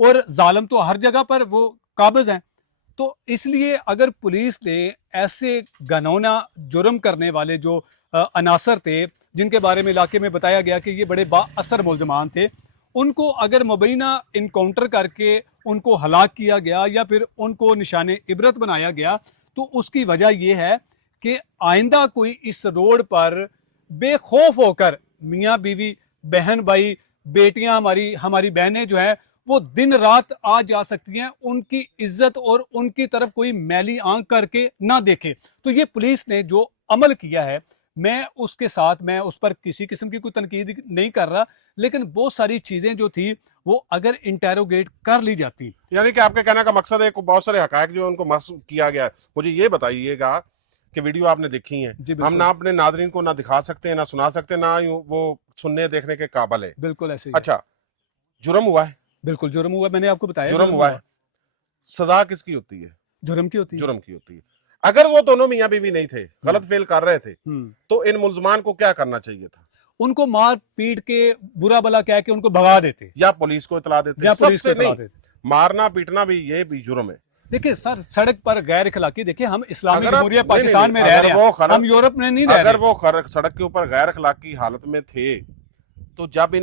اور ظالم تو ہر جگہ پر وہ قابض ہیں. تو اس لیے اگر پولیس نے ایسے گھنونا جرم کرنے والے جو عناصر تھے جن کے بارے میں علاقے میں بتایا گیا کہ یہ بڑے با اثر ملزمان تھے، ان کو اگر مبینہ انکاؤنٹر کر کے ان کو ہلاک کیا گیا یا پھر ان کو نشان عبرت بنایا گیا، تو اس کی وجہ یہ ہے کہ آئندہ کوئی اس روڈ پر بے خوف ہو کر میاں بیوی، بہن بھائی، بیٹیاں، ہماری بہنیں جو ہیں وہ دن رات آ جا سکتی ہیں، ان کی عزت اور ان کی طرف کوئی میلی آنکھ کر کے نہ دیکھے. تو یہ پولیس نے جو عمل کیا ہے، میں اس پر کسی قسم کی کوئی تنقید نہیں کر رہا، لیکن بہت ساری چیزیں جو تھی وہ اگر انٹیروگیٹ کر لی جاتی. یعنی کہ آپ کے کہنے کا مقصد ہے کہ بہت سارے حقائق جو ان کو محسوس کیا گیا ہے. مجھے یہ بتائیے گا کہ ویڈیو آپ نے دیکھی ہیں، جی ہم بالکل. نہ اپنے ناظرین کو نہ دکھا سکتے ہیں، نہ سنا سکتے ہیں، نہ وہ سننے دیکھنے کے قابل ہے. بالکل ایسے ہی ہے. اچھا، جرم ہوا ہے، بالکل جرم ہوا، میں نے آپ کو بتایا جرم ہوا ہے، سزا کس کی ہوتی ہے؟ جرم کی ہوتی ہے. جرم کی ہوتی ہے. اگر وہ دونوں میاں بیوی نہیں تھے، غلط فعل کر رہے تھے، تو ان ملزمان کو کیا کرنا چاہیے تھا؟ ان کو مار پیٹ کے برا بلا کہہ کے ان کو بھگا دیتے یا پولیس کو اطلاع دیتے. یا سب پولیس کو سے اطلاع نہیں، دیتے. مارنا پیٹنا بھی یہ بھی جرم ہے. دیکھیں سر، سڑک پر غیر اخلاقی، دیکھیں ہم اسلامی اگر آپ جمہوریہ نہیں پاکستان میں رہ رہے ہیں، ہم یورپ میں نہیں رہ اگر رہے. وہ سڑک کے اوپر غیر اخلاقی حالت میں تھے تو جب